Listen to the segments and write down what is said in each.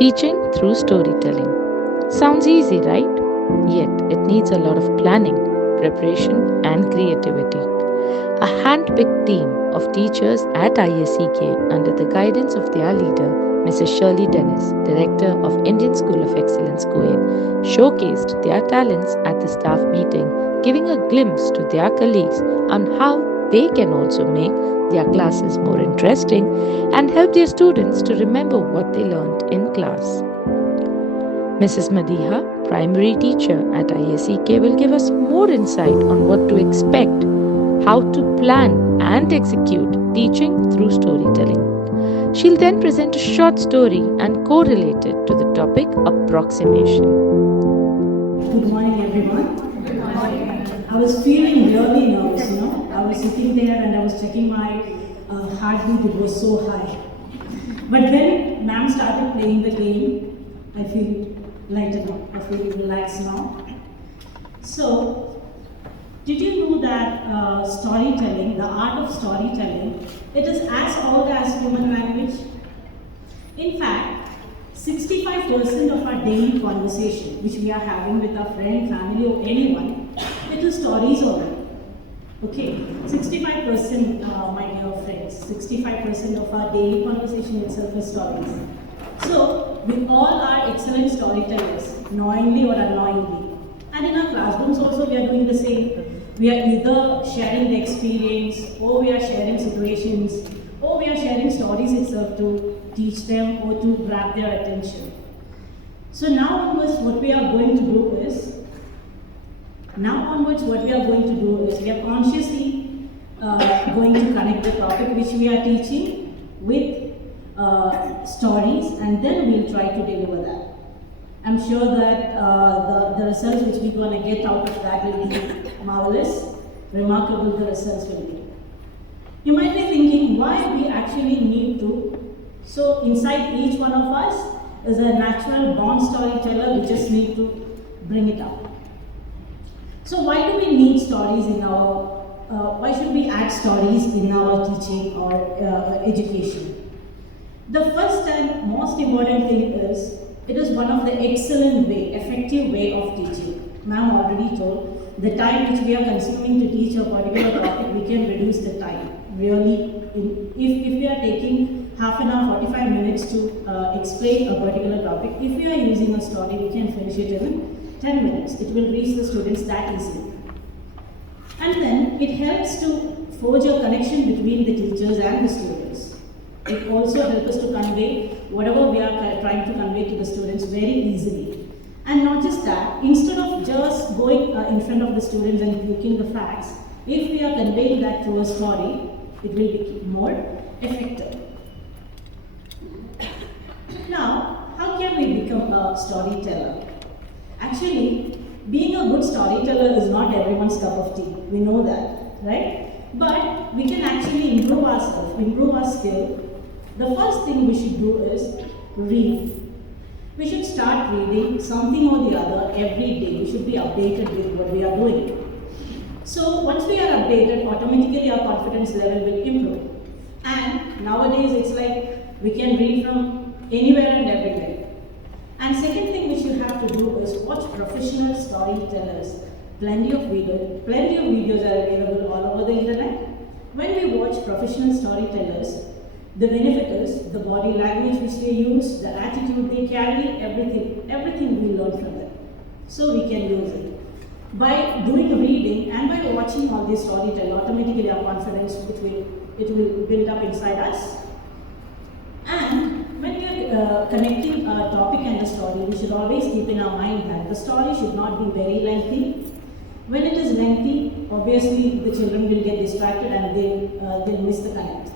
Teaching through storytelling. Sounds easy, right? Yet it needs a lot of planning, preparation, and creativity. A hand-picked team of teachers at ISEK under the guidance of their leader, Mrs. Shirley Dennis, Director of Indian School of Excellence, Kuwait, showcased their talents at the staff meeting, giving a glimpse to their colleagues on how they can also make their classes more interesting and help their students to remember what they learned in class. Mrs. Madiha, primary teacher at ISEK, will give us more insight on what to expect, how to plan and execute teaching through storytelling. She'll then present a short story and correlate it to the topic approximation. Good morning, everyone. Good morning. I was feeling really nervous, I was sitting there and I was checking my heartbeat, it was so high. But when ma'am started playing the game, I feel lightened up, I feel relaxed now. So, did you know that storytelling, the art of storytelling, it is as old as human language? In fact, 65% of our daily conversation, which we are having with our friend, family, or anyone, it is stories only. Okay, 65%, my dear friends, 65% of our daily conversation itself is stories. So, we all are excellent storytellers, knowingly or unknowingly. And in our classrooms also, we are doing the same. We are either sharing the experience, or we are sharing situations, or we are sharing stories itself to teach them or to grab their attention. So now onwards, what we are going to do is, we are consciously going to connect the topic which we are teaching with stories, and then we'll try to deliver that. I'm sure that the results which we're going to get out of that will be marvelous, remarkable the results will be. You might be thinking why we actually need to. So inside each one of us is a natural born storyteller, we just need to bring it out. So why do we need stories in our, why should we add stories in our teaching or education? The first and most important thing is, it is one of the excellent way, effective way of teaching. Ma'am already told, the time which we are consuming to teach a particular topic, we can reduce the time. Really, if we are taking half an hour, 45 minutes to explain a particular topic, if we are using a story, we can finish it in 10 minutes. It will reach the students that easily. And then it helps to forge a connection between the teachers and the students. It also helps us to convey whatever we are trying to convey to the students very easily. And not just that, instead of just going in front of the students and looking the facts, if we are conveying that through a story, it will be more effective. Now, how can we become a storyteller? Actually, being a good storyteller is not everyone's cup of tea. We know that, right? But we can actually improve ourselves, improve our skill. The first thing we should do is read. We should start reading something or the other every day. We should be updated with what we are doing. So once we are updated, automatically our confidence level will improve. And nowadays it's like we can read from anywhere and everywhere. And second thing which you have to do is watch professional storytellers. Plenty of videos are available all over the internet. When we watch professional storytellers, the benefit is the body language which they use, the attitude they carry, everything we learn from them. So we can use it. By doing reading and by watching all these storytellers, automatically our confidence it will build up inside us. And when we are connecting a topic and a story, we should always keep in our mind that the story should not be very lengthy. When it is lengthy, obviously the children will get distracted and they'll miss the connect.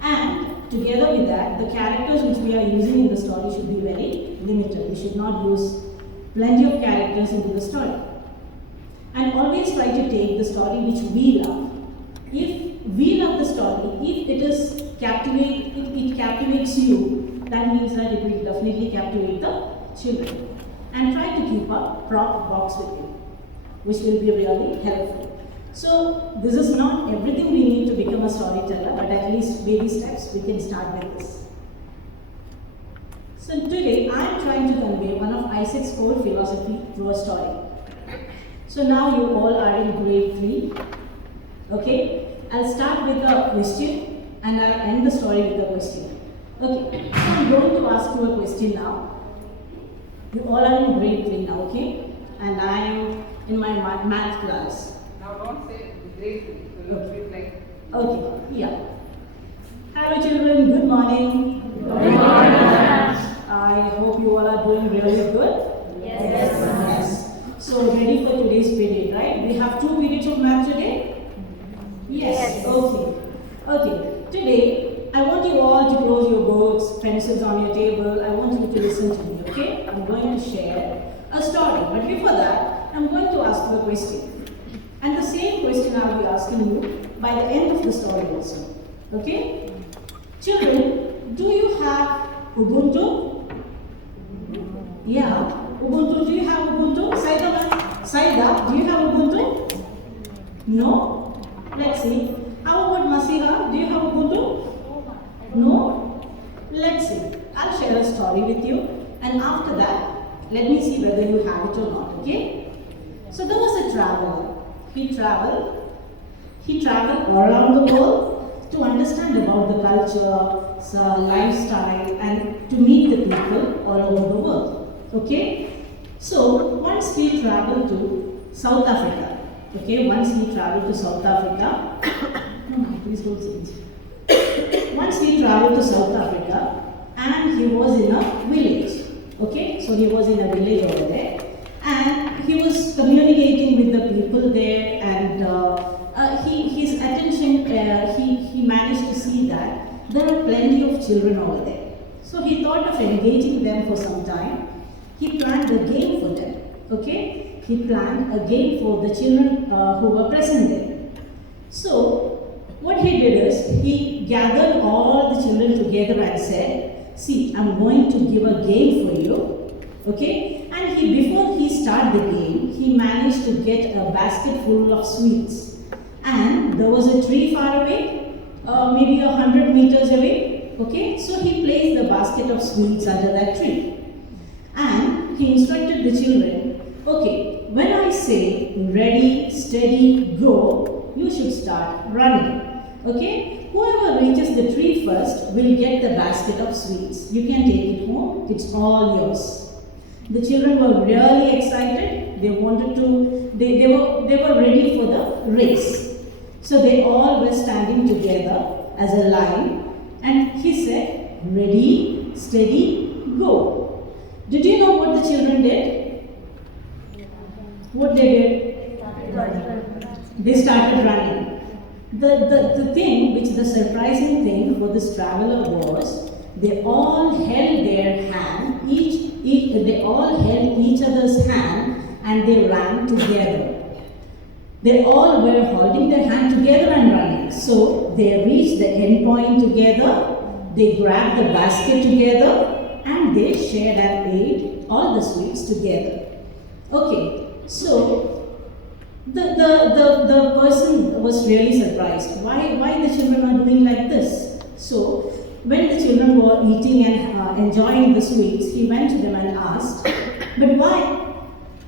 And together with that, the characters which we are using in the story should be very limited. We should not use plenty of characters into the story. And always try to take the story which we love. If we love the story, if it captivates you, that means that it will definitely captivate the children. And try to keep a prop box with you, which will be really helpful. So this is not everything we need to become a storyteller, but at least baby steps we can start with this. So today trying to convey one of ISEK's core philosophy through a story. So now you all are in grade 3. Okay? I'll start with a question and I'll end the story with a question. Okay, so I'm going to ask you a question now. You all are in grade 3 now, okay? And I am in my math class. Now don't say grade 3, so you feel like... Okay, yeah. Hello children, good morning. Good morning. I hope you all are doing really good. Yes. So ready for today's period, right? We have 2 periods of math today? Yes. Okay. Today, I want you all to close your books, pencils on your table. I want you to listen to me, okay? I'm going to share a story. But before that, I'm going to ask you a question. And the same question I'll be asking you by the end of the story also. Okay? Children, do you have Ubuntu? Yeah. Ubuntu, do you have Ubuntu? Saida, do you have Ubuntu? No? Let's see. How about Masiha? Do you have Ubuntu? No? Let's see. I'll share a story with you, and after that, let me see whether you have it or not, okay? So there was a traveler. He traveled all around the world to understand about the culture, lifestyle, and to meet the people all over the world, okay? So once he traveled to South Africa, once he traveled to South Africa, please don't say it. Once he traveled to South Africa and he was in a village, okay? So he was in a village over there and he was communicating with the people there, and his attention, he managed to see that there are plenty of children over there. So he thought of engaging them for some time. He planned a game for them, okay? He planned a game for the children who were present there. So what he did is, he gathered all the children together and said, see, I'm going to give a game for you, okay? And before he started the game, he managed to get a basket full of sweets. And there was a tree far away, maybe 100 meters away, okay? So he placed the basket of sweets under that tree. And he instructed the children, okay, when I say ready, steady, go, you should start running. Okay? Whoever reaches the tree first will get the basket of sweets. You can take it home, it's all yours. The children were really excited. They wanted to, they were ready for the race. So they all were standing together as a line, and he said, ready, steady, go. Did you know what the children did? What they did? They started running. The thing, the surprising thing for this traveler was, they all held their hand, they all held each other's hand and they ran together. They all were holding their hand together and running. So they reached the end point together, they grabbed the basket together, and they shared and ate all the sweets together. Okay, so the person was really surprised. Why the children are doing like this? So when the children were eating and enjoying the sweets, he went to them and asked, but why?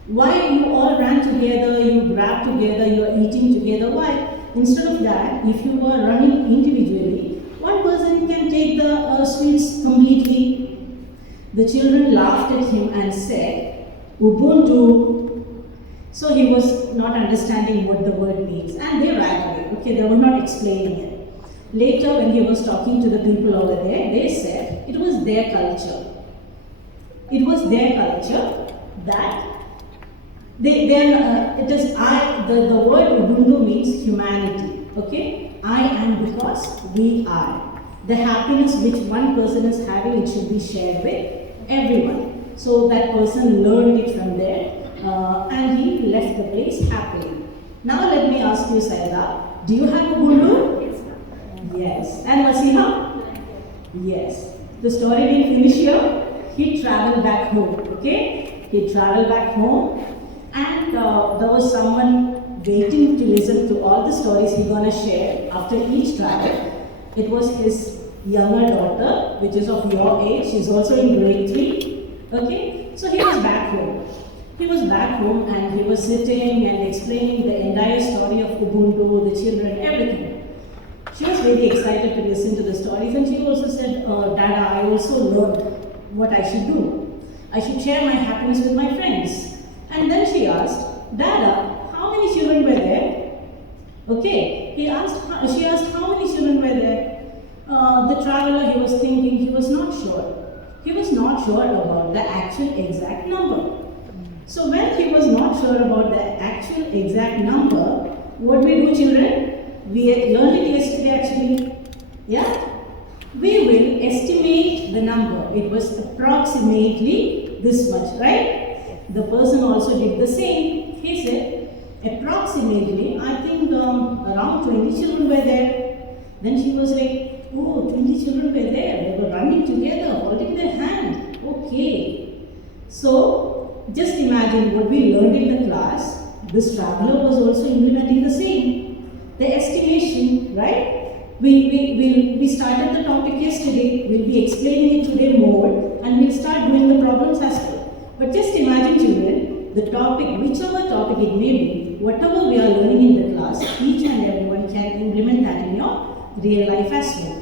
Why you all ran together, you grabbed together, you are eating together? Why? Instead of that, if you were running individually, one person can take the sweets completely. The children laughed at him and said, Ubuntu. So he was not understanding what the word means, and they ran away. Okay, they were not explaining it. Later, when he was talking to the people over there, they said it was their culture. It was their culture that the word Ubuntu means humanity. Okay, I am because we are. The happiness which one person is having, it should be shared with everyone. So that person learned it from there, and he left the place happily. Now let me ask you, Saida, do you have Ubuntu? Yes. And Masiha? Yes. The story didn't finish here. He traveled back home. Okay? He traveled back home, and there was someone waiting to listen to all the stories he's gonna share after each travel. It was his younger daughter, which is of your age. She's also in grade 3. Okay, so he was back home. He was back home and he was sitting and explaining the entire story of Ubuntu, the children, everything. She was very excited to listen to the stories, and she also said, Dada, I also learned what I should do. I should share my happiness with my friends. And then she asked, Dada, how many children were there? Okay, she asked how many children were there. The traveler, he was thinking, he was not sure. He was not sure about the actual exact number. So when he was not sure about the actual exact number, what we do, children? We learned it yesterday actually. Yeah? We will estimate the number. It was approximately this much, right? The person also did the same. He said, approximately, I think around 20 children were there. Then she was like, oh, 20 children were there. They were running together, holding their hand. Okay. So, just imagine what we learned in the class. This traveler was also implementing the same. The estimation, right? We started the topic yesterday. We'll be explaining it today more, and we'll start doing the problems as well. But just imagine, children, the topic, whichever topic it may be, whatever we are learning in the class, each and everyone can implement that in your real life as well.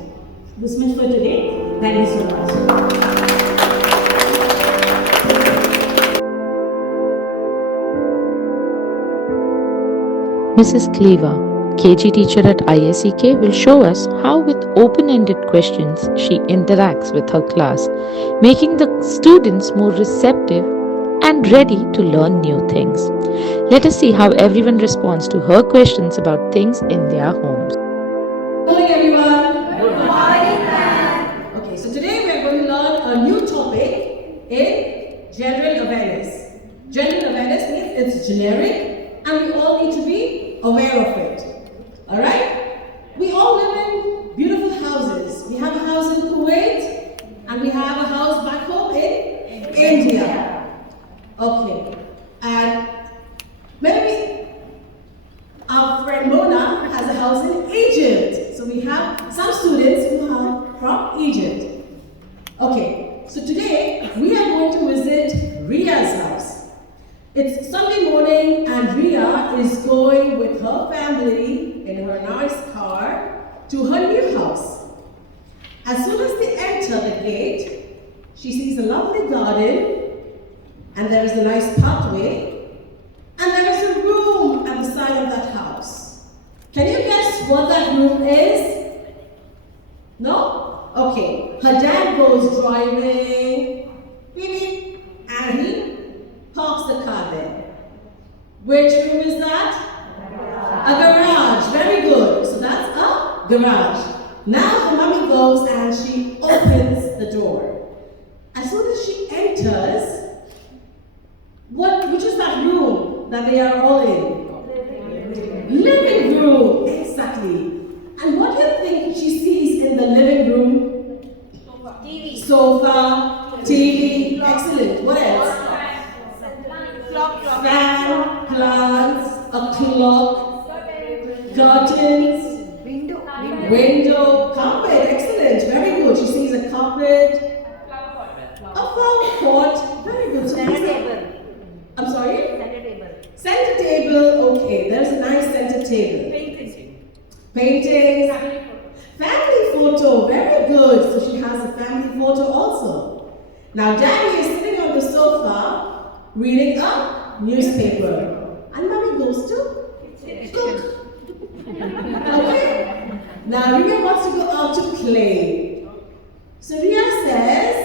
This much for today. Thank you so much. Mrs. Cleaver, KG teacher at ISEK, will show us how, with open ended questions, she interacts with her class, making the students more receptive and ready to learn new things. Let us see how everyone responds to her questions about things in their homes. Good morning, everyone. Good morning, ma'am. Okay, so today we are going to learn a new topic in general awareness. General awareness means it's generic and we all need to be aware of it. Alright? We all live in beautiful houses. We have a house in Kuwait and we have a house back home in India. Okay. And maybe our friend Mona has a house in Egypt. So we have some students who are from Egypt. Okay, so today we are going to visit Ria's house. It's Sunday morning and Ria is going with her family in her nice car to her new house. As soon as they enter the gate, she sees a lovely garden and there is a nice pathway and there is a room at the side of that house. Can you guess what that room is? No? Okay. Her dad goes driving, beep beep, and he parks the car there. Which room is that? A garage. Very good. So that's a garage. Now the mommy goes and she opens the door. As soon as she enters, which is that room that they are all in? Living room. Exactly. And what do you think she sees in the living room? TV. Sofa, TV. Excellent. What else? Clock. Fan, plants, a clock, curtains, window, carpet. Excellent. Very good. She sees a carpet, a flower pot. Very good. So Center table. I'm sorry? Center table. Center table. Okay, there's a nice center table. Paintings. Family photo. Very good. So she has a family photo also. Now Daddy is sitting on the sofa reading a newspaper. And Mommy goes to cook. Okay? Now Ria wants to go out to play. So Ria says,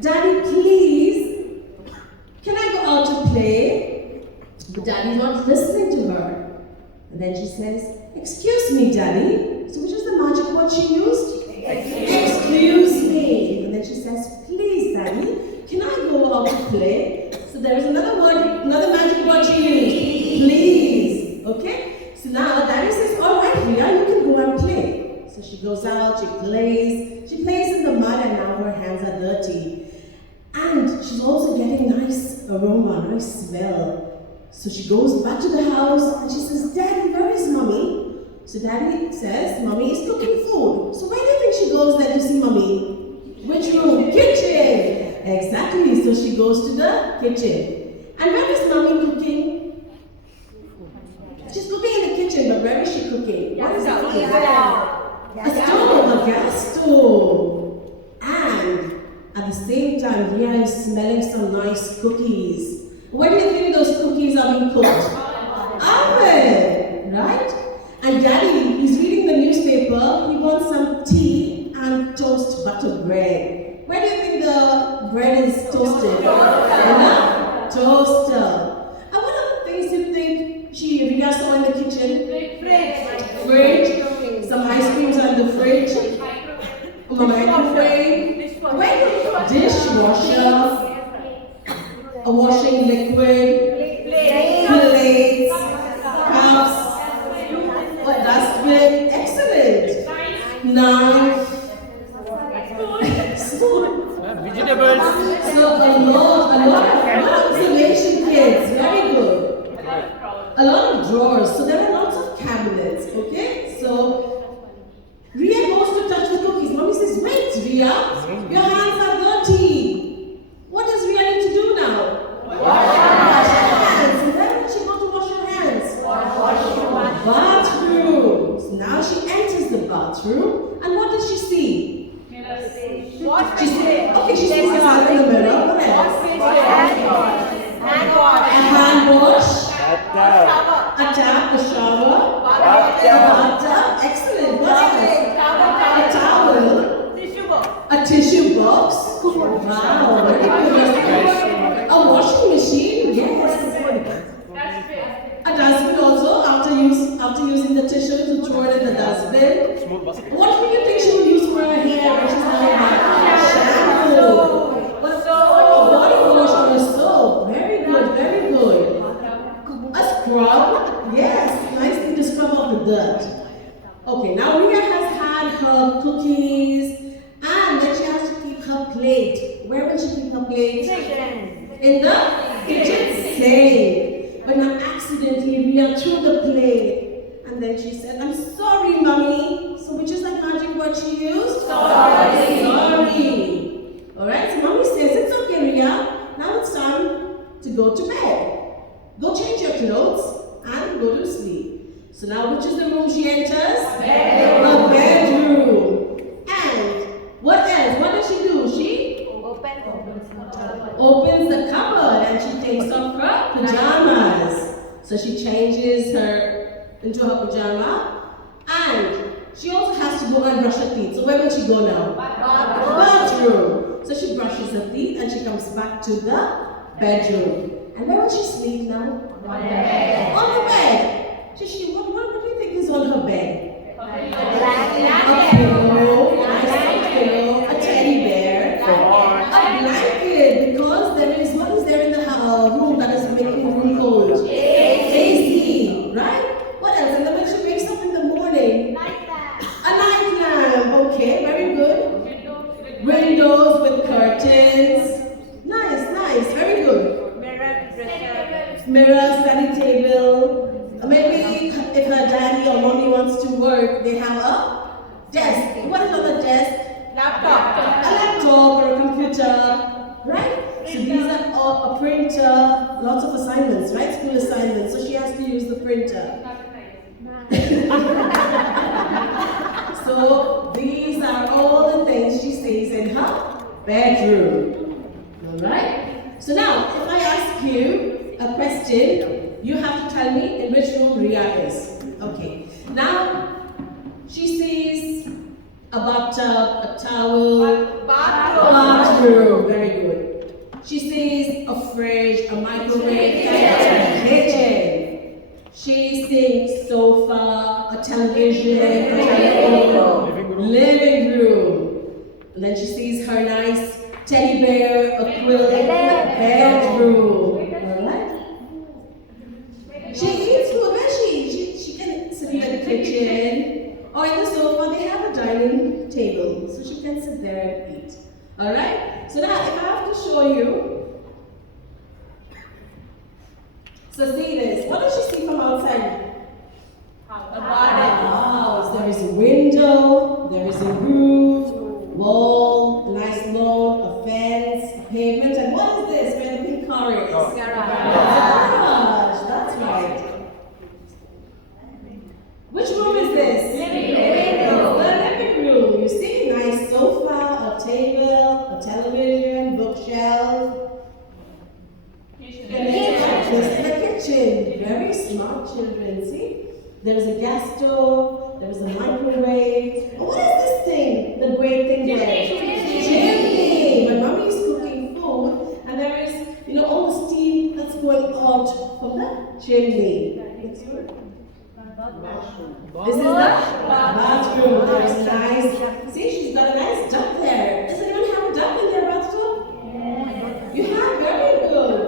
Daddy, please, can I go out to play? But Daddy's not listening to her. And then she says, excuse me, Daddy. So which is the magic word she used? Excuse me. And then she says, please, Daddy, can I go out to play? So there is another word, another magic word she used. Please. Okay? So now Daddy says, all right, Ria, you can go and play. So she goes out, she plays in the mud, and now her hands are dirty. And she's also getting nice aroma, nice smell. So she goes back to the house and she says, Daddy, where is Mommy? So Daddy says, Mommy is cooking food. So where do you think she goes then to see Mommy? Which room? Kitchen. Exactly. So she goes kitchen. And where is mommy cooking? She's cooking in the kitchen, but where is she cooking? What is she cooking? A stove, a gas stove. And at the same time, Ria is smelling some nice cookies. Where do you think those cookies are being cooked? Oven, right? And Daddy, he's reading the newspaper. He wants some tea and toast butter bread. Where do you think the bread is toasted? In a toaster. And what are the things you think Ria saw in the kitchen? Fridge. Some ice creams are in the fridge. A microwave. Dishwasher. A washing liquid. Plates. Cups. A dustbin. Excellent. Knife. Vegetables. So a lot of observation, kids. Very good. A lot of drawers. So there are lots of cabinets. Okay. So Ria goes to touch the cookies. Mommy says, "Wait, Ria, your hands are dirty. What does Ria need to do now? Wash her hands. And where did she go to wash her hands? Bathroom. So now she enters the bathroom, and what does she see? She sees herself in the mirror. What else? A hand wash. A tap, a shower. A bathtub. Excellent. What else? A towel. A tissue box. Wow. Very good. A washing machine. Yes. A dustbin also. After using the tissue to throw it in the dustbin. What do you think she would use for her hair when she's having bath? Shampoo. Body wash or a soap. Very good, very good. A scrub. Yes, nice thing to scrub off the dirt. Okay, now Ria has had her cookies and then she has to keep her plate. Where will she keep her plate? In the kitchen sink. But now accidentally Ria threw the plate. And then she said, "I'm sorry, Mommy." So which is that magic word she used? Sorry. Sorry. Alright, so Mommy says, "It's okay, Ria. Now it's time to go to bed. Go change your clothes and go to sleep." So now which is the room she enters? Bedroom. The bedroom. And what else? What does she do? She opens the cupboard and she takes off her pajamas. So she changes her into her pajama, and she also has to go and brush her teeth. So where will she go now? Bathroom. So she brushes her teeth and she comes back to the bedroom. And where will she sleep now? On the bed. So what do you think is on her bed? A pillow, nice pillow, a teddy bear, a blanket, because what is there in the room that is making the room cold? AC, right? What else? And then when she wakes up in the morning, a night lamp. Okay, very good. Windows with curtains. Nice, very good. Mirror, study table. Maybe if her daddy or mommy wants to work, they have a desk. What is on the desk? Laptop. A laptop or a computer, right? So these are all a printer, lots of assignments, right? School assignments. So she has to use the printer. So these are all the things she stays in her bedroom. Alright? So now, if I ask you a question, you have to tell me in which room Ria is. Okay. Now, she sees a bathtub, a towel, bathroom. Very good. She sees a fridge, a microwave, a kitchen. She sees sofa, a television, a telephone, living room. And then she sees her nice teddy bear, a quilt, a bedroom. Alright? She eats food where she can sit in the kitchen or in the sofa. They have a dining table, so she can sit there and eat. Alright? So now if I have to show you, so see this. What does she see from outside? A house. There is a window, there is a roof, wall, a nice lawn, a fence, a pavement, and what is this where the pink car There is a gas stove, there is a microwave. Oh, what is this thing? The great thing there? Chimney. My mommy is cooking food, and there is, all the steam that's going out from the chimney. This is the bathroom. There's nice. See, she's got a nice duck there. Does anyone have a duck in their bathroom? Yes. You have? Very good.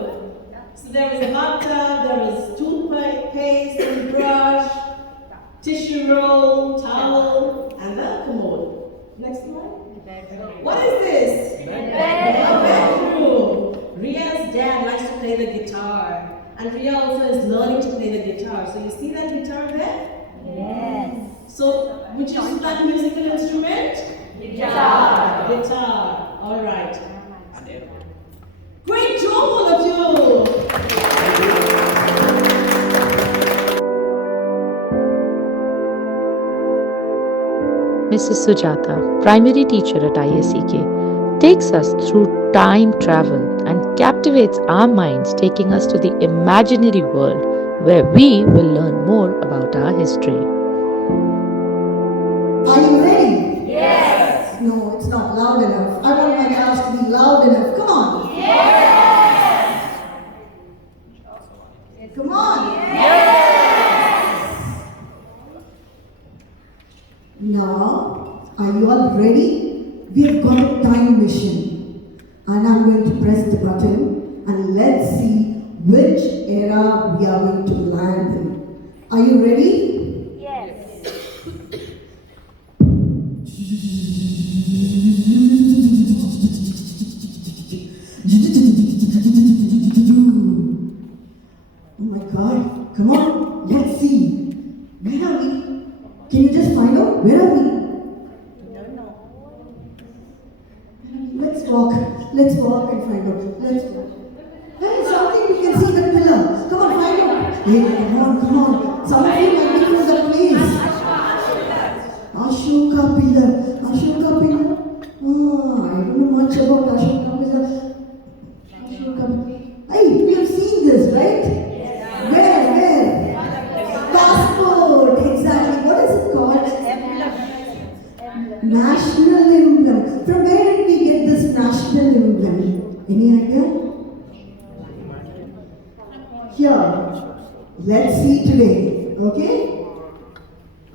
So there is a bathtub, there is toothpaste, and brush, tissue roll, towel, and the commode. Next one. What is this? A bedroom. Ria's dad likes to play the guitar. And Ria also is learning to play the guitar. So you see that guitar there? Yes. So, which is that musical instrument? Guitar. Guitar. All right. Great job, all of you. Mrs. Sujata, primary teacher at ISEK, takes us through time travel and captivates our minds, taking us to the imaginary world where we will learn more about our history. Are you ready? Yes. No, it's not loud enough. I want my class to be loud enough. Come on. Yes. Come on. Yes. Now, are you all ready? We have got a time machine. And I'm going to press the button and let's see which era we are going to land in. Are you ready? Yes. Oh my God, come on, let's see. Where are we? Can you just find out? Where are we? Let's walk and find out. Let's walk. Hey, something we can see the pillar. Come on, find out. Hey, come on. Something might be from the place. Ashoka pillar. Oh, I don't know much about Ashoka pillar. Hey, we have seen this, right? Where? Passport. Exactly. What is it called? National emblem. From where did we get this national emblem? Any idea? Here. Let's see today. Okay?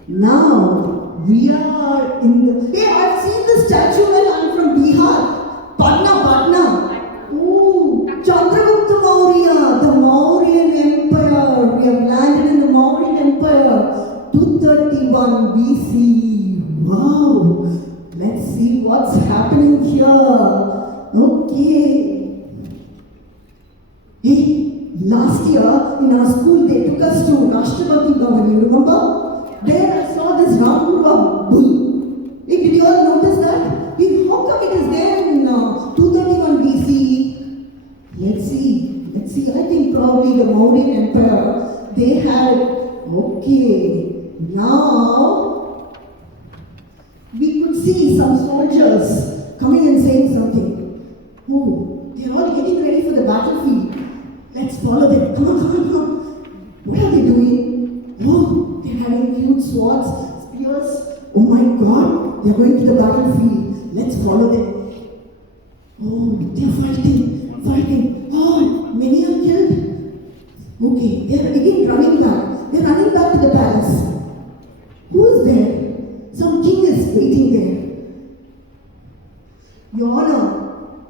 Now we are in the. Hey, I've seen the statue when I'm from Bihar. Patna. Ooh, Chandragupta Maurya, the Mauryan Empire. We have landed in the Mauryan Empire. 231 BC. Wow. Let's see what's happening here. Okay. Hey, last year in our school they took us to Rashtrapati Bhavan. You remember? There I saw this Ramguru bull. Hey, did you all notice that? Hey, how come it is there in 231 BC? Let's see. I think probably the Mauryan Empire, they had it. Okay. Now, we could see some soldiers coming and saying something. Oh, they're all getting ready for the battlefield. Let's follow them. Come on. What are they doing? Oh, they're having cute swords, spears. Oh my God, they're going to the battlefield. Let's follow them. Oh, they're fighting. Oh, many are killed. Okay, they're again running back. They're running back to the palace. Who's there? Some king is waiting there. Your Honor,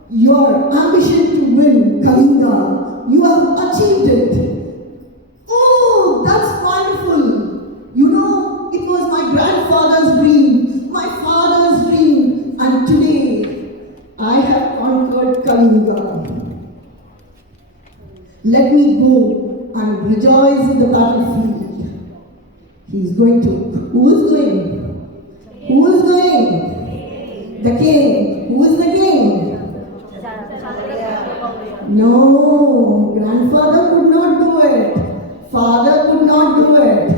your ambition to win Kalinga, you have achieved it. Oh, that's wonderful. You know, it was my grandfather's dream, my father's dream, and today I have conquered Kalinga. Let me go and rejoice in the battlefield. He's going to. Who is going? The king. Who is the king? No, grandfather could not do it. Father could not do it.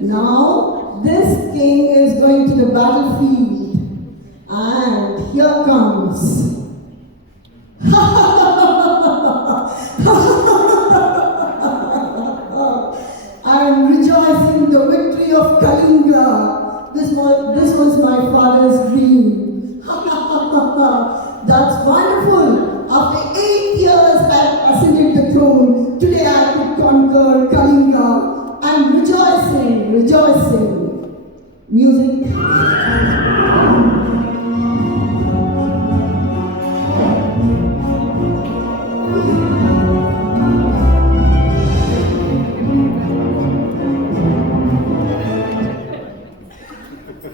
Now, this king is going to the battlefield. And here comes. I am rejoicing the victory this was my father's dream. That's wonderful. After 8 years I ascended the throne. Today I could conquer Kalinga. I'm rejoicing, rejoicing. Music.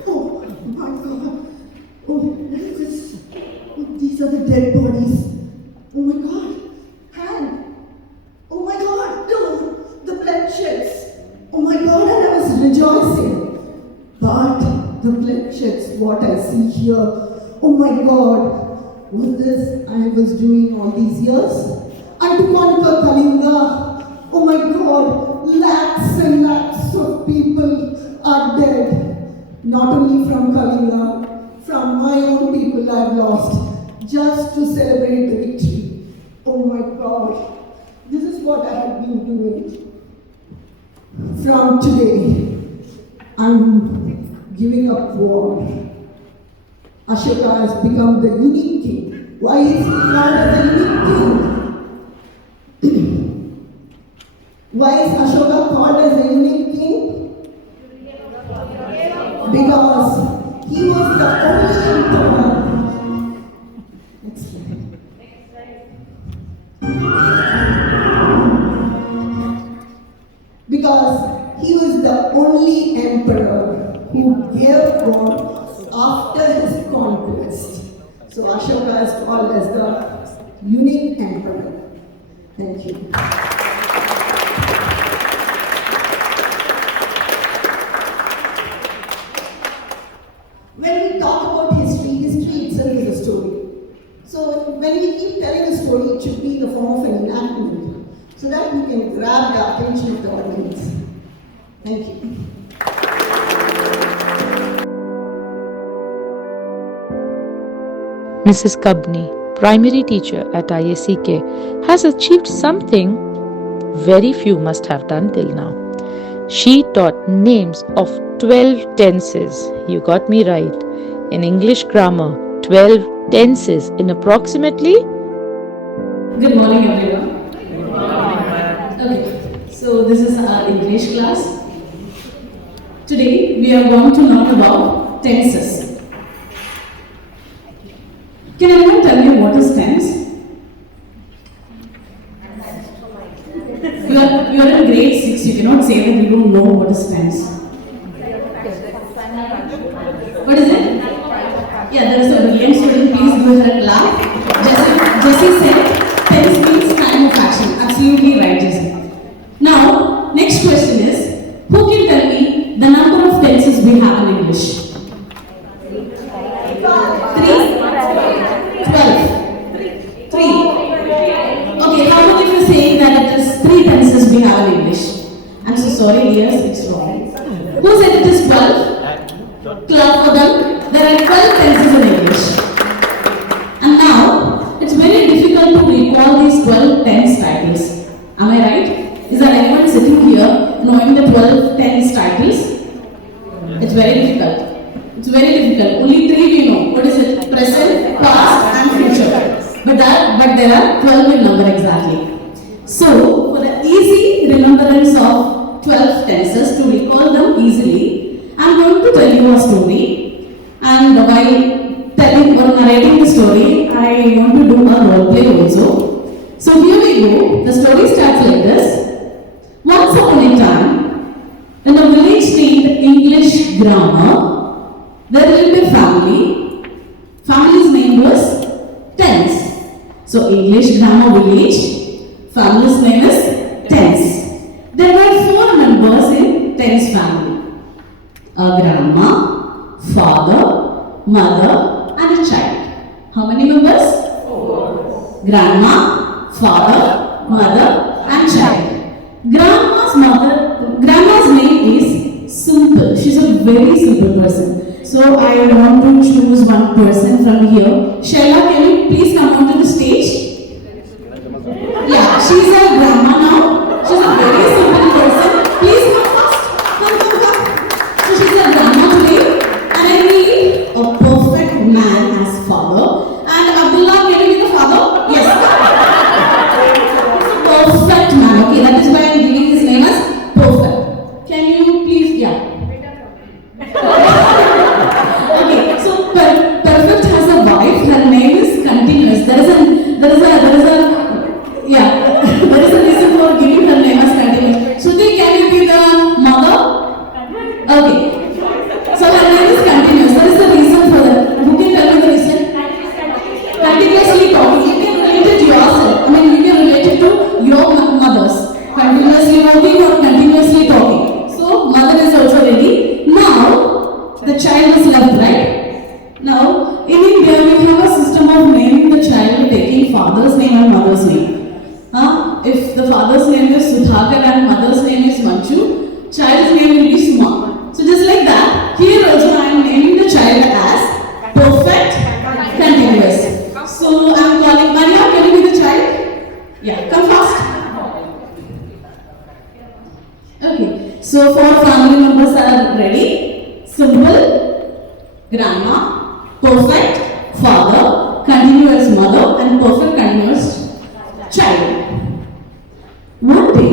Oh my God. Oh, what is this? Oh, these are the dead bodies. Oh my God. Hand. Oh my God. No, the blood sheds. Oh my God, and I was rejoicing. But the blood sheds, what I see here. Oh my God. Was this I was doing all these years? And to conquer Kalinga. Oh my God. Lakhs and lakhs of people are dead. Not only from Kalinga, from my own people I've lost, just to celebrate the victory. Oh my God, this is what I have been doing. From today, I'm giving up war. Ashoka has become the unique king. Why is he called as a unique king? Why is Ashoka called as a unique king? Because he was the only emperor. Next slide. Because he was the only emperor who gave war after his conquest. So Ashoka is called as the unique emperor. Thank you. When we talk about history, history itself is a story. So when we keep telling a story, it should be in the form of an enactment, so that we can grab the attention of the audience. Thank you. Mrs. Kabni, primary teacher at ISEK, has achieved something very few must have done till now. She taught names of 12 tenses. You got me right. In English grammar, 12 tenses in approximately. Good morning, everyone. Okay, so this is our English class. Today we are going to learn about tenses. Can anyone tell me what is tense? You are in grade 6. You cannot say that you don't know what is tense. What is it? Yeah, there is a brilliant student. Please give her a clap. Jessie said tense means time of action. Absolutely right, Jessie. Now, next question is, who can tell me the number of tenses we have in English? 3? 12. 3. Okay, how many of you saying that it is 3 tenses we have in English? I'm so sorry, dears, it's wrong. Who said it is 12? Clap for them. There are 12 tenses in English. And now, it's very difficult to recall these 12 tense titles. Am I right? Is there anyone sitting here knowing the 12 tense titles? It's very difficult. It's very difficult. Only 3 we know. What is it? Present, past and future. But there are 12 in number exactly. So, for the easy remembrance of 12 tenses, to recall them easily, I am going to tell you a story. And while telling or narrating the story, I want to do a role play also. So here we go. The story starts like this. Once upon a time, in a village named English Grammar, there lived a family. Family's name was Tense. So English Grammar village, family's name is Tense. There were 4 members in Tense family. A grandma, father, mother and a child. How many members? 4. Grandma, father, mother and child. Grandma's name is Simple. She's a very simple person. So I want to choose one person from here. Shaila, can you please come onto the stage? Yeah, she's a grandma now. She's a very simple person. Please come first. Come. So she's a grandma today. And I child is left, right? Now, in India, we have a system of naming the child taking father's name and mother's name. If the father's name is Sudhakar and mother's name is Manchu, child's name will be Suma. So just like that, here also I am naming the child as perfect continuous. So I am calling Maria, can you be the child? Yeah, come fast. Okay, so 4 family members are ready. Simple, grandma, perfect, father, continuous mother, and perfect continuous child. One day,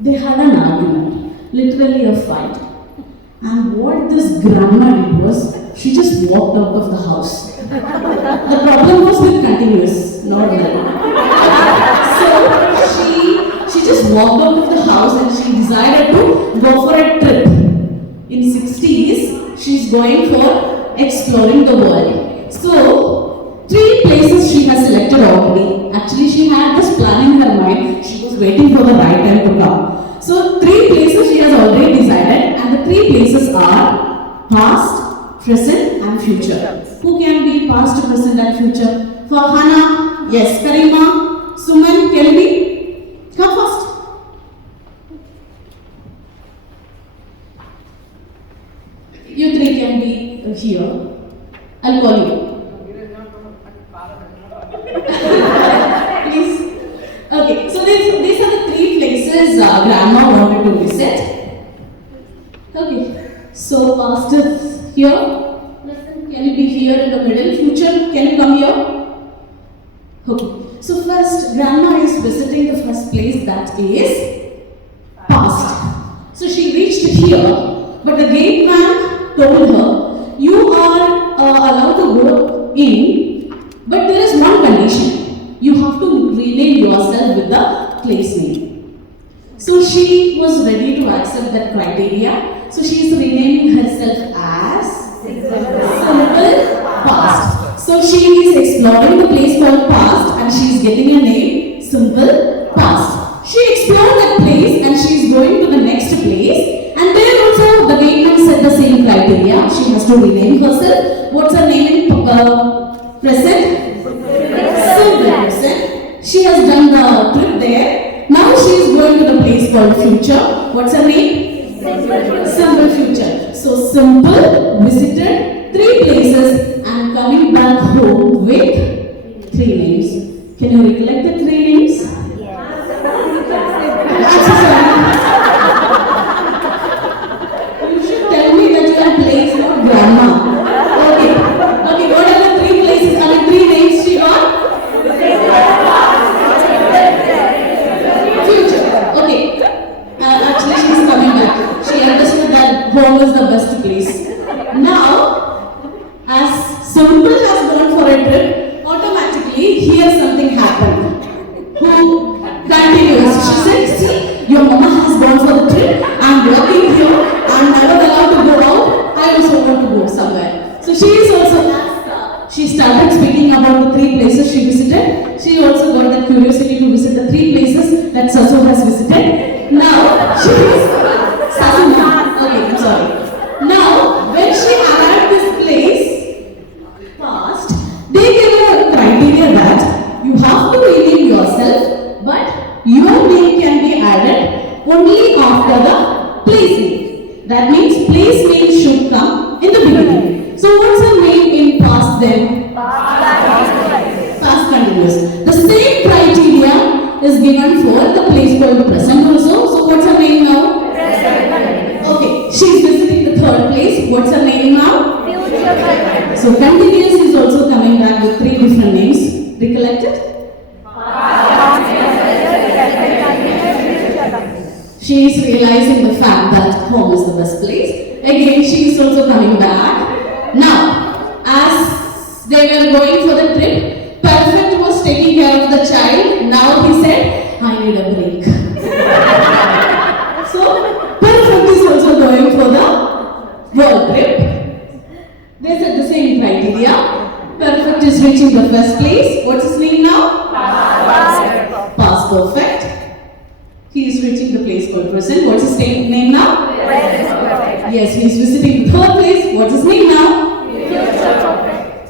they had an argument, literally a fight. And what this grandma did was, she just walked out of the house. The problem was with continuous, not that. So, she just walked out of the house and she decided to go for a trip. In 60s, she's going for exploring the world. So, 3 places she has selected already. Actually, she had this plan in her mind. She was waiting for the right time to come. So, 3 places she has already decided, and the 3 places are past, present, and future. Who can be past, present, and future? For Hannah, yes. Karima, Suman, Kelly, come first. You 3 can be here. I'll call you. Please. Okay, so these are the 3 places grandma wanted to visit. Okay, so past is here. Present, can you be here in the middle? Future, can you come here? Okay, so first, grandma is visiting the first place, that is past. So she reached here, but the gate man told her, you are allowed to go in, but there is one condition. You have to rename yourself with the place name. So she was ready to accept that criteria. So she is renaming herself as Simple Past. So she is exploring the place called Past and she is getting a name Simple Past. She explored that place and she is going to the next place. And there also the gateman set the same criteria. She has to rename herself. What's her name in present? Simple Present. She has done the trip there. Now she is going to the place called Future. What's her name? Simple Future. So Simple visited 3 places and coming back home with 3 names. Can you recollect the 3 names? You should tell me that you are placed not grandma. Okay. Okay, what are the 3 places? I mean 3 names she got? Future. Okay. Actually she is coming back. She understood that home is the best place. Now, as Simple has gone for a trip, automatically here something happened. Who continues? She said, see, your mama has gone for the trip. I'm working here. I'm never allowed to go out. I also want to go somewhere. So she is also, she started speaking about the 3 places she visited. She also got the curiosity to visit the 3 places that Sasu has visited. Now, she is, Sasu, okay, I'm sorry. Now, when she arrived this place, past, they gave a criteria that you have to rename yourself, but your name can be added only after the place name. That means place name should come in the beginning. So what's her name in past then? Past continuous. The same criteria is given for the place called present also. So what's her name now? Okay, she is visiting the 3rd place. What's her name now? So continuous is also coming back with 3 different names. Recollected? She is realizing the fact that home is the best place. Again, she is also coming back. Now, as they were going for the trip, Perfect was taking care of the child. Now he said, I need a break. So, Perfect is also going for the world trip. They said the same criteria. Perfect is reaching the first place. What's his name now? Past Perfect. He is reaching the place called present. What's his name now? Yes, he is visiting the third place. What's his name now?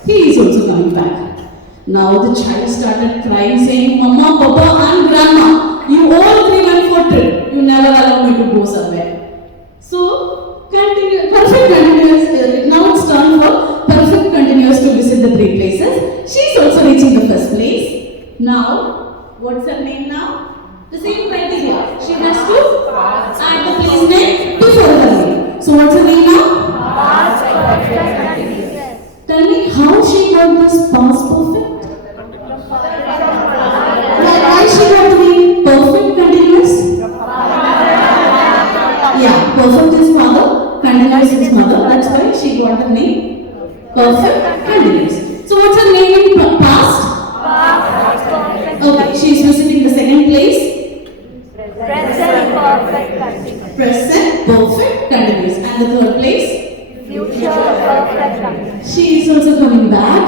He is also coming back. Now the child started crying, saying, Mama, Papa, and Grandma, you all three went for trip. You never allowed me to go somewhere. So, perfect continuous. Now it's time for perfect continuous to visit the three places. She is also reaching the first place. Now, what's her name now? The same criteria. She has to add the place name before her name. So what's her name now? Tell me how she got this past perfect? Why she got to be perfect continuous? Yeah, perfect is father, continuous is mother. That's why she got the name perfect continuous. So what's her name in past? Okay, she is visiting the second place. Present perfect continuous. Present perfect continuous. And the third place? Future perfect continuous. She is also coming back.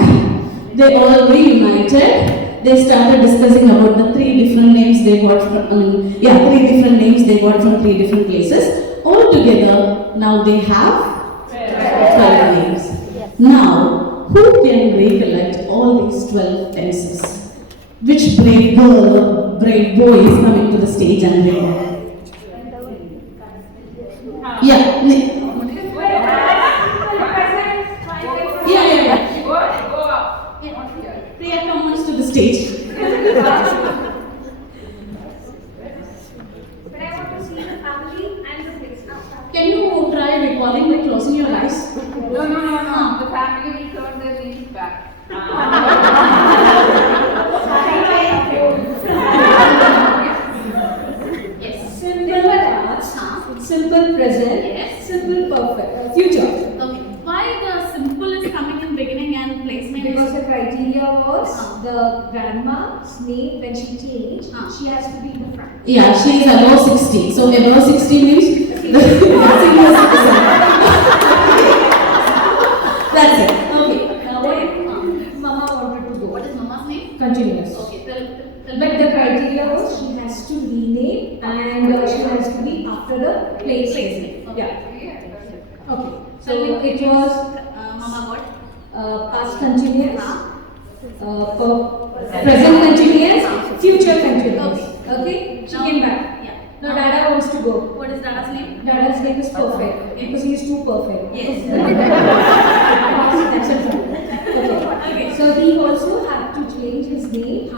They all reunited. They started discussing about the three different names they got from, three different names they got from three different places. All together, now they have 12 names. Now, who can recollect all these 12 tenses? Which brave girl or brave boy is coming to the stage and read? Yeah. Go up. Priya comes to the stage. But I want to see the family and the place. Can you try recalling by closing your eyes? No. The family will turn their names back. Yes. Simple past, simple present, yes. Simple perfect, future. Okay. Why the simple is coming in beginning and placement? Because the criteria was the grandma's name when she changed, she has to be in the front. Yeah, she is above 60. So above 60 means the senior citizen. That's it. Okay, now when Mama wanted to go. What is Mama's name? Continuous. Okay. But the criteria was she has to rename and she has to be after the place name. Okay. Yeah. Okay. So it was Mama what? past continuous, present continuous, future continuous. Okay? She Now- came back. Yeah. Now Dada wants to go. What is Dada's name? Dada's name is perfect because he is too perfect. Yes. That's it. Okay. So he also had to change his name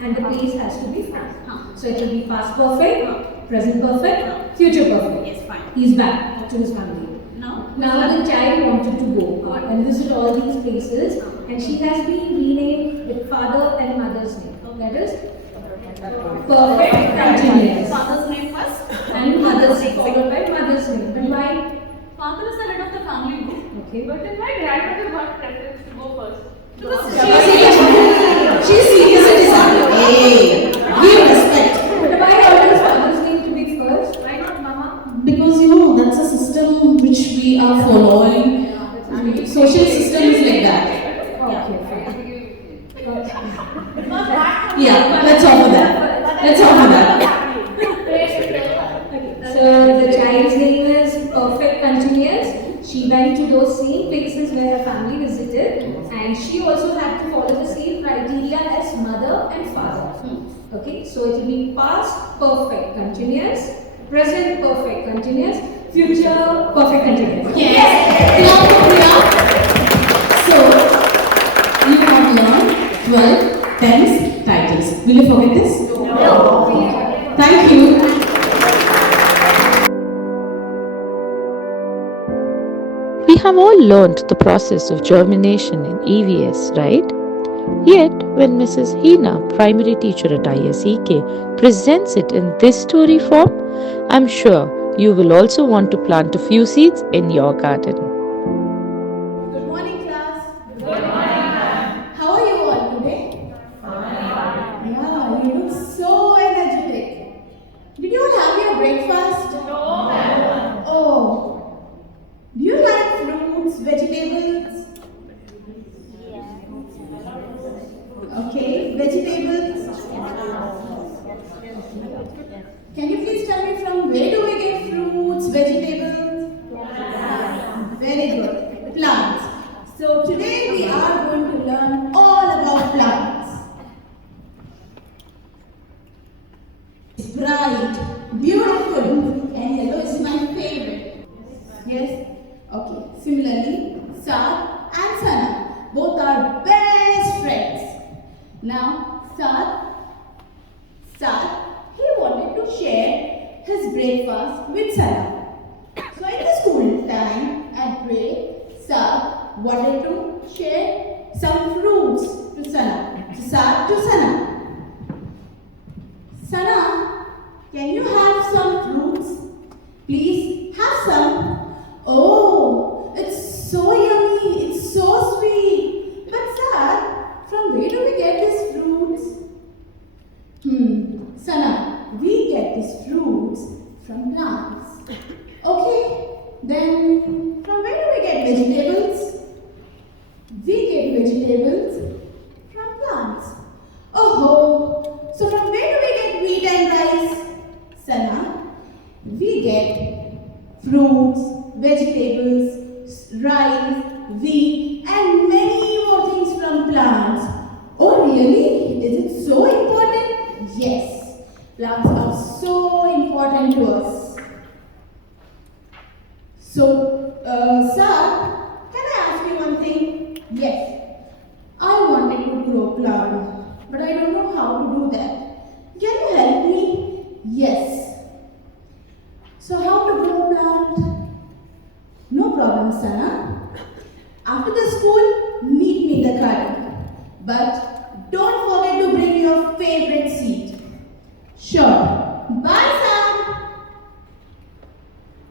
and the place has to be front. So it will be past perfect, present perfect, future perfect. Yes, fine. He's back to his family. Now The child wanted to go and visit all these places and she has been renamed with father and mother's name. That is perfect continuous. Father's name first. And mother's name followed by mother's name. But why? Father is the head of the family. No? Okay. But then my grandmother got preference to go first. She's senior citizen. Hey, give respect. But why always father's name to be first? Why not Mama? Because that's a system which we are following. Social system is like that. Yeah, let's offer that. Let's offer that. So the child's name is perfect continuous. She went to those same places where her family visited and she also had to follow the same criteria as mother and father. Okay, so it will be past perfect continuous, present perfect continuous, future perfect continuous. Yes. So, you have learned 12 tense titles. Will you forget this? No. Thank you. We have all learnt the process of germination in EVS, right? Yet, when Mrs. Hina, primary teacher at ISEK, presents it in this story form, I'm sure you will also want to plant a few seeds in your garden. Good morning, class. Good morning, ma'am. How are you all today? Yeah, you look so energetic. Did you all have your breakfast? No, ma'am. Oh. Do you like fruits, vegetables? Okay, vegetables. Can you please tell me from where do we get fruits, vegetables? So today we are going to learn all about plants. Bright, beautiful, and yellow is my favorite. Yes? Okay. Similarly, Saad and Sana, both are best friends. Now, Saad, he wanted to share his breakfast with Sana. So in the school time at break, Saad wanted to share some fruits to Sana. Saad to Sana. Sana, can you have some fruits? Please have some. Oh, it's so yummy, it's so sweet. But Saad, from where do we get these fruits? Sana, we get these fruits from plants. Okay, then from where do we get vegetables? We get vegetables from plants. Oh, so from where do we get wheat and rice? Sana, we get fruits, vegetables, rice, wheat, and many more things from plants. Oh, really? Is it so important? Yes, plants are so important to us. So, sir, can I ask you one thing? Yes, I wanted to grow plant, but I don't know how to do that. Can you help me? Yes. So how to grow plant? No problem, Sana. After the school, meet me in the garden. But don't forget to bring your favorite seed. Sure. Bye, Sam.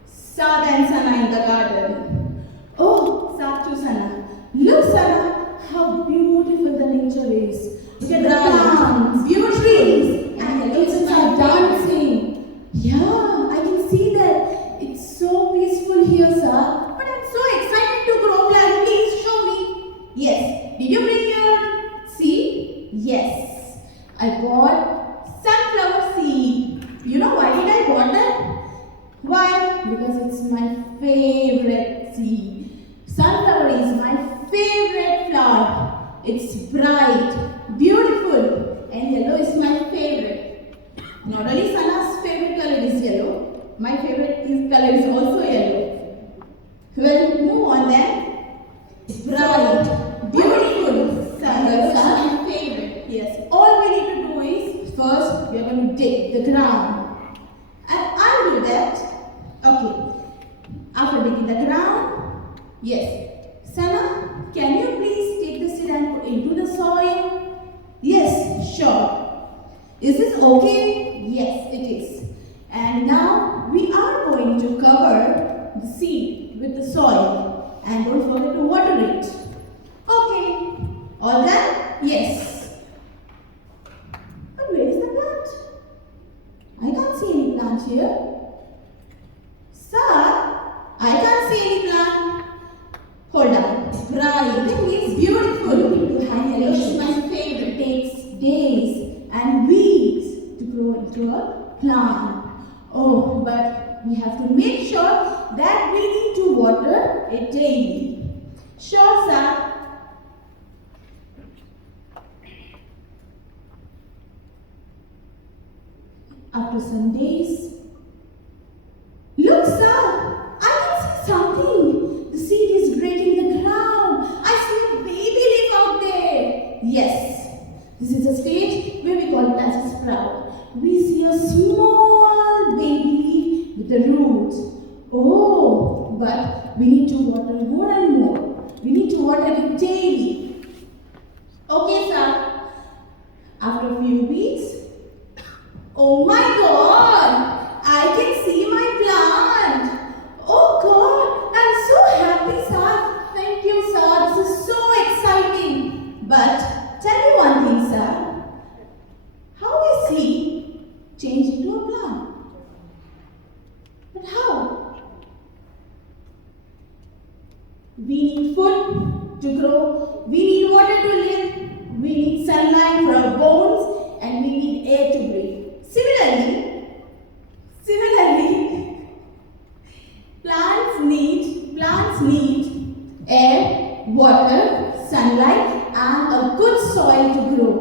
Saad and Sana in the garden. Oh, Saad to Sana. Look, Sana, how beautiful the nature is. Look at the plants, beautiful trees, and the kids are dancing. Yeah, I can see that. It's so peaceful here, sir. But I'm so excited to grow plant. Please show me. Yes. Did you bring your seed? Yes. I bought sunflower seed. You know why did I bought that? Why? Because it's my favorite seed. Sunflower is my favorite flower. It's bright, beautiful, and yellow is my favorite. Not only Sana's favorite color is yellow, my favorite color is also yellow. Well, move on then. Bright, beautiful, Sana's my favorite. Yes, all we need to do is, first we are going to dig the ground. And I'll do that. Okay. After digging the ground, yes. Sana, can you please take the seed and put into the soil? Yes, sure. Is this okay? Yes, it is. And now we are going to cover the seed with the soil. And don't forget to water it. Okay. All done? Yes. But where is the plant? I can't see any plant here. Sir, I can't see any plant. Hold on. Bright. It's beautiful. Yellow is my favorite. Takes days and weeks to grow into a plant. Oh, but we have to make sure that we need to water it daily. Sure, sir. After some days, look, sir, I can see something. The seed is breaking the ground. I see a baby leaf out there. Yes, this is a stage where we call it as a sprout. We see a small baby leaf with the roots. Oh, but we need to water more and more. We need to water it daily. Okay, sir. After a few weeks, oh my God! I can see my plant! Oh God! I'm so happy, sir! Thank you, sir! This is so exciting! But tell me one thing, sir. How is he changed into a plant? But how? We need food to grow. We need water to live. We need sunlight for our bones. And we need air to breathe. Similarly, plants need air, water, sunlight, and a good soil to grow.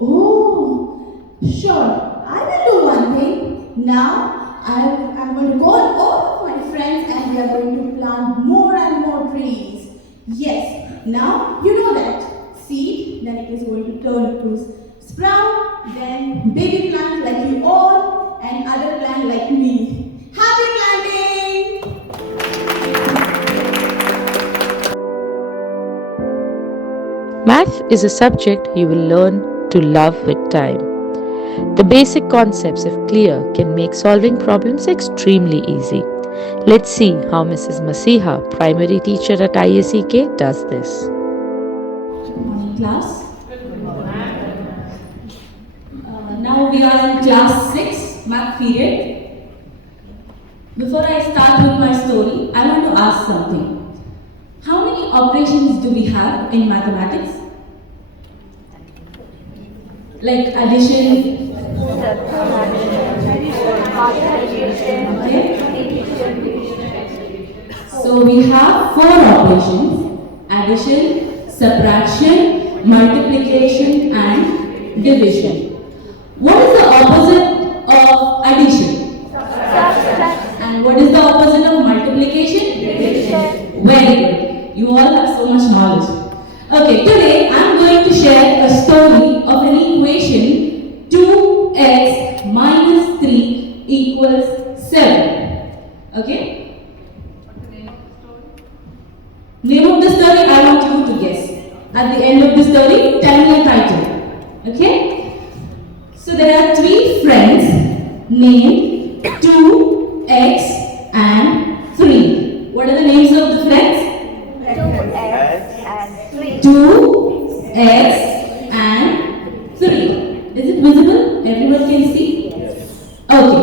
Oh, sure. I will do one thing. Now, I'm going to call all of my friends and we are going to plant more and more trees. Yes, now you know that. Seed, then it is going to turn to sprout, then baby plant like you all, and other plant like me. Happy planting! Math is a subject you will learn to love with time. The basic concepts, if clear, can make solving problems extremely easy. Let's see how Mrs. Masiha, primary teacher at ISEK, does this. Good morning, class. Now we are in class 6, math period. Before I start with my story, I want to ask something. How many operations do we have in mathematics? Like addition, okay? So we have 4 operations: addition, subtraction, multiplication and division. What is the opposite of addition? Subtraction. And what is the opposite of multiplication? Division. Very good. You all have so much knowledge. Okay, today I am going to share a story of an equation 2x minus 3 equals 7. Okay? What's the name of the story? Name of the story I want you to guess. At the end of the story, tell me a title. Okay? So there are 3 friends named 2x and 3. What are the names of the friends? 2x and 3. Is it visible? Everyone can see? Okay.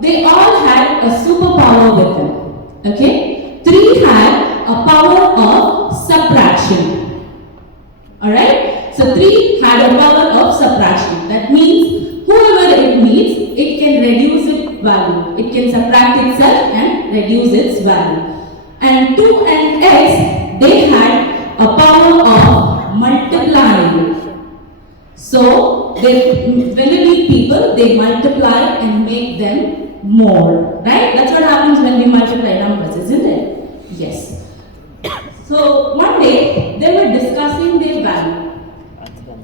They all had a superpower with them. Okay? 3 had a power of subtraction. Alright? So 3 had a power of subtraction. That means whoever it meets, it can reduce its value. It can subtract itself and reduce its value. And 2 and x, they had a power of multiplying. So when we meet people, they multiply and make them more. Right? That's what happens when we multiply numbers, isn't it? Yes. So one day, they were discussing their value.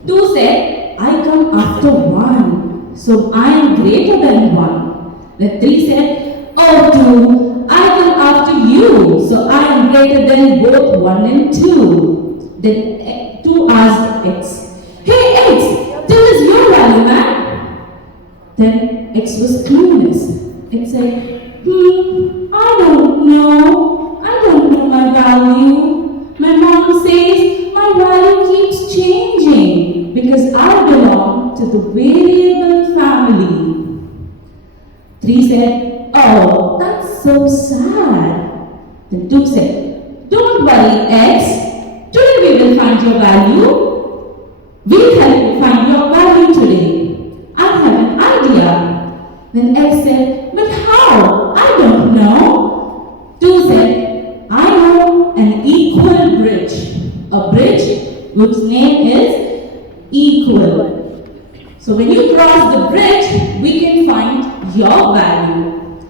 2 said, I come after 1, so I am greater than 1. Then 3 said, oh 2, I come after you, so I am greater than both 1 and 2. Then 2 asked x, hey x, tell us your value, man. Then x was clueless. It said, I don't know. I don't know my value. My mom says my value keeps changing because I belong to the variable family. 3 said, oh, that's so sad. Then 2 said, don't worry, X. Today we will find your value. We'll help you find your value today. I have an idea. Then X said, but how? I don't know. 2 said, I know an equal bridge. A bridge whose name is equal. So when you cross the bridge, we can find your value.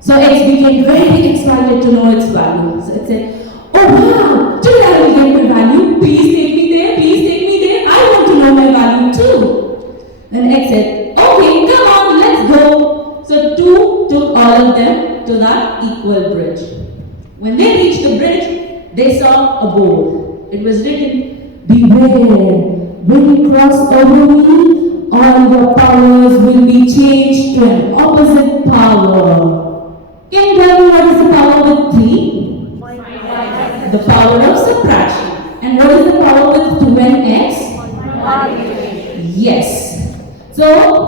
So X became very excited to know its value. So it said, oh wow, today I will get my value. Please take me there, please take me there. I want to know my value too. Then X said, okay, come on, let's go. So 2 took all of them to that equal bridge. When they reached the bridge, they saw a board. It was written, beware, when you cross over me, all your powers will be changed to an opposite power. Can you tell me what is the power with 3? The power of subtraction. And what is the power with 2 and x? Yes. So,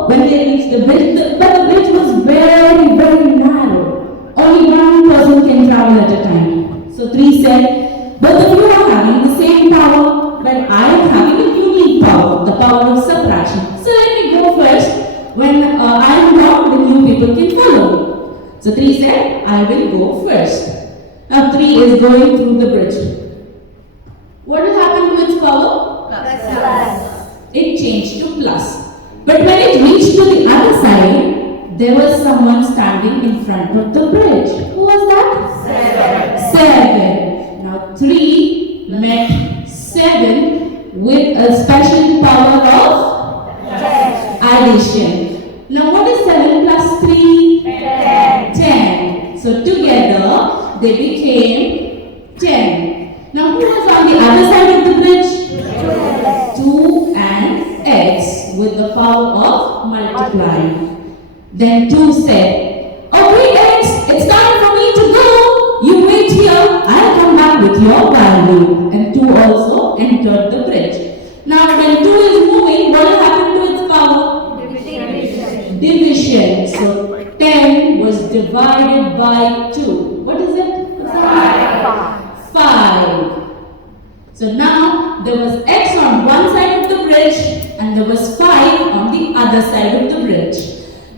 when they reached the bridge, but the bridge was very, very narrow. Only one person can travel at a time. So 3 said, both of you are having the same power, but I am having a unique power, the power of subtraction. So let me go first. When I am gone, then you people can follow me. So 3 said, I will go first. Now 3 is going through the bridge. What will happen to its power? Plus. It changed to plus. But when it reached to the other side, there was someone standing in front of the bridge. Who was that? 7. Now 3 met 7 with a special power of addition. Now what is 7 plus 3? 10. So together they became 10. Now who was on the other side of the bridge? 2 and x with the power of multiplying. Then 2 said, okay x, it's time for me to go. You wait here, I'll come back with your value. And 2 also entered the bridge. Now when 2 is moving, what will happen to its power? Division. So 10 was divided by 2. What is it? 5. So now there was x on one side of the bridge and there was 5 on the other side of the bridge.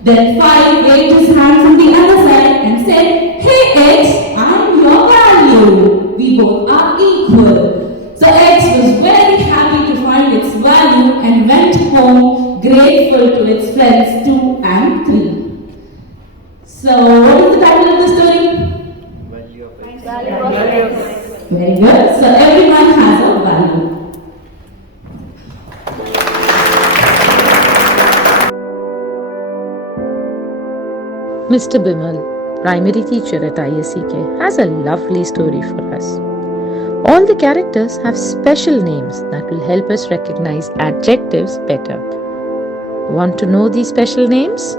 Then 5 waved his hand from the other side and said, hey x, I'm your value. We both are equal. So x was very happy to find its value and went home grateful to its friends 2 and 3. So what is the title of the story? Very good. So everyone has a value. Mr. Bimal, primary teacher at ISEK, has a lovely story for us. All the characters have special names that will help us recognize adjectives better. Want to know these special names?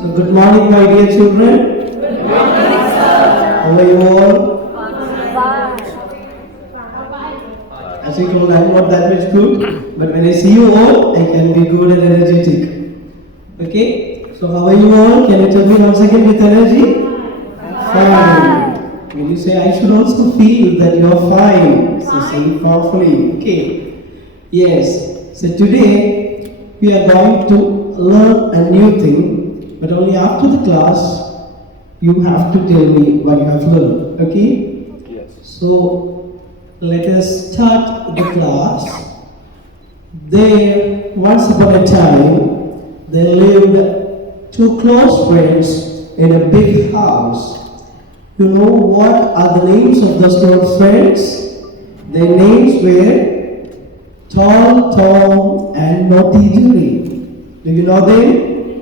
So good morning, my dear children. Good morning, sir. How are you all? As I told, I'm not that much good, but when I see you all, I can be good and energetic. Okay? So how are you all? Can you tell me once again with energy? Fine. When you say I should also feel that you're fine. So say it powerfully. Okay. Yes. So today we are going to learn a new thing, but only after the class you have to tell me what you have learned. Okay? Yes. So let us start the class. There, once upon a time, there lived 2 close friends in a big house. You know what are the names of those close friends? Their names were Tall Tom and Naughty Jerry. Do you know them?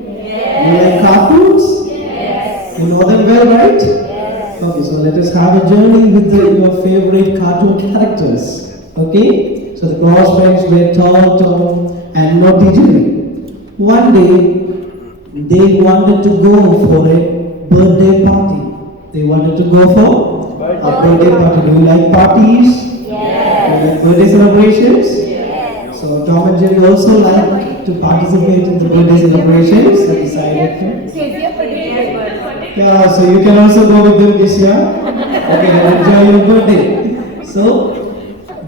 Yes. You like cartoons? Yes. You know them well, right? Yes. Okay, so let us have a journey with your favorite cartoon characters. Okay? So the close friends were Tall Tom and Naughty Jerry. One day, they wanted to go for a birthday party. They wanted to go for a birthday party. Do you like parties? Yes. Do you like birthday celebrations? Yes. So Tom and Jerry also like to participate in the birthday celebrations. They decided to. Yeah, so you can also go with them this year. Okay, enjoy your birthday. So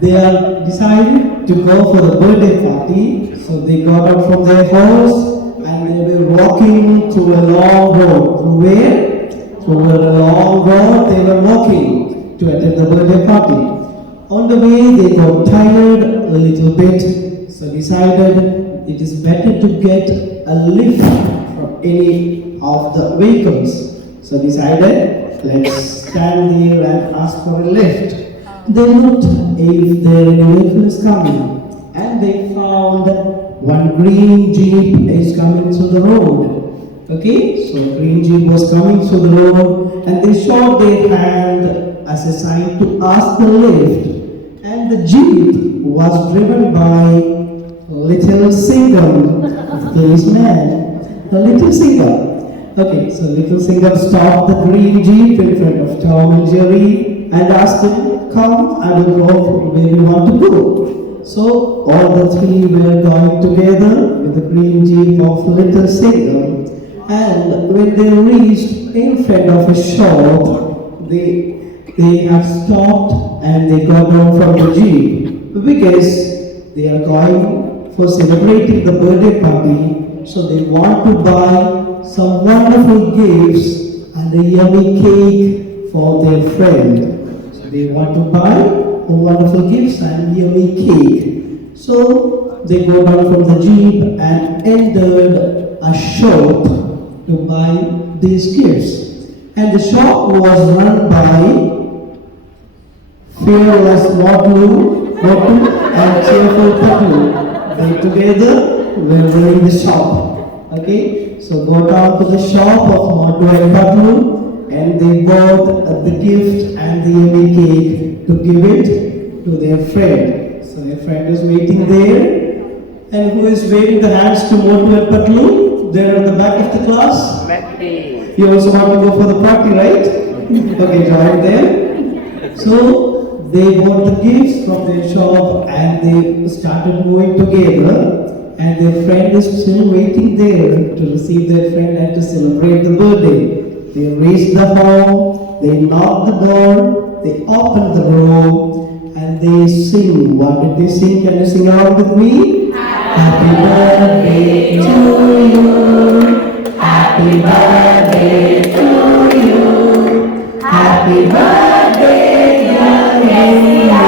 they are decided to go for the birthday party. So they got out from their house and they were walking through a long road. Through where? Through a long road they were walking to attend the birthday party. On the way they got tired a little bit, so decided it is better to get a lift from any of the vehicles. So decided, let's stand there and ask for a lift. They looked if their vehicle is coming, and they found one green jeep is coming through the road. Okay, so green jeep was coming through the road, and they showed their hand as a sign to ask the lift. And the jeep was driven by Little Singham, the policeman. The Little Singham. Okay, so Little Singham stopped the green jeep in front of Tom and Jerry and asked him, come, I will go where you want to go. So all the 3 were going together with the green jeep of Little Singham. And when they reached in front of a shop, they have stopped and they got down from the jeep because they are going for celebrating the birthday party. So they want to buy some wonderful gifts and a yummy cake for their friend. So they want to buy wonderful gifts and yummy cake. So they go down from the jeep and entered a shop to buy these gifts. And the shop was run by fearless Motu and cheerful Patlu. They together were running the shop. Okay, so go down to the shop of Motu and Patlu, and they bought the gift and the yummy cake to give it to their friend. So their friend is waiting there. And who is waving the hands to Motu and Patlu? There at the back of the class. You also want to go for the party, right? Okay, join them. So they bought the gifts from their shop and they started moving together. And their friend is still waiting there to receive their friend and to celebrate the birthday. They reached the home, they knocked the door, they opened the room, and they sing. What did they sing? Can you sing along with me? Happy birthday to you. Happy birthday to you. Happy birthday, dear Kezia.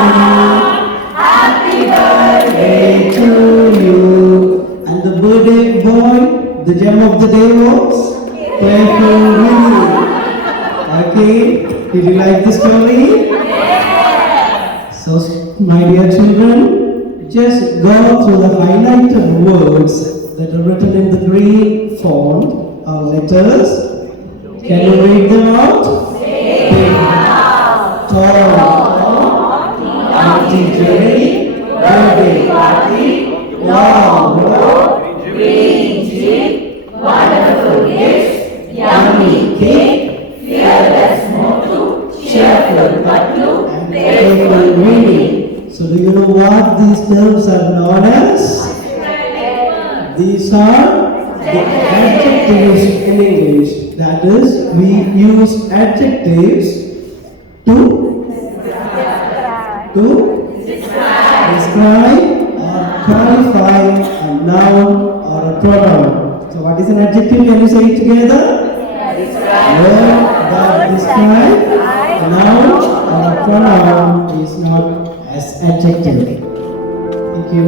Happy birthday to you. And the birthday boy, the gem of the day was Playful Winnie. Okay, did you like the story? Yes. So, my dear children, just go through the highlighted words that are written in the green font or letters. Can you read them out? Big, tall, Auntie Jerry, birthday party, long road, green jeep, wonderful gifts, yummy cake, fearless Motu, cheerful Patlu, and playful Winnie. So do you know what these terms are known as? These are the adjectives in English. That is, we use adjectives to describe or qualify a noun or a pronoun. So what is an adjective? Can you say it together? Word that describe a noun or a pronoun is known as adjective. Thank you.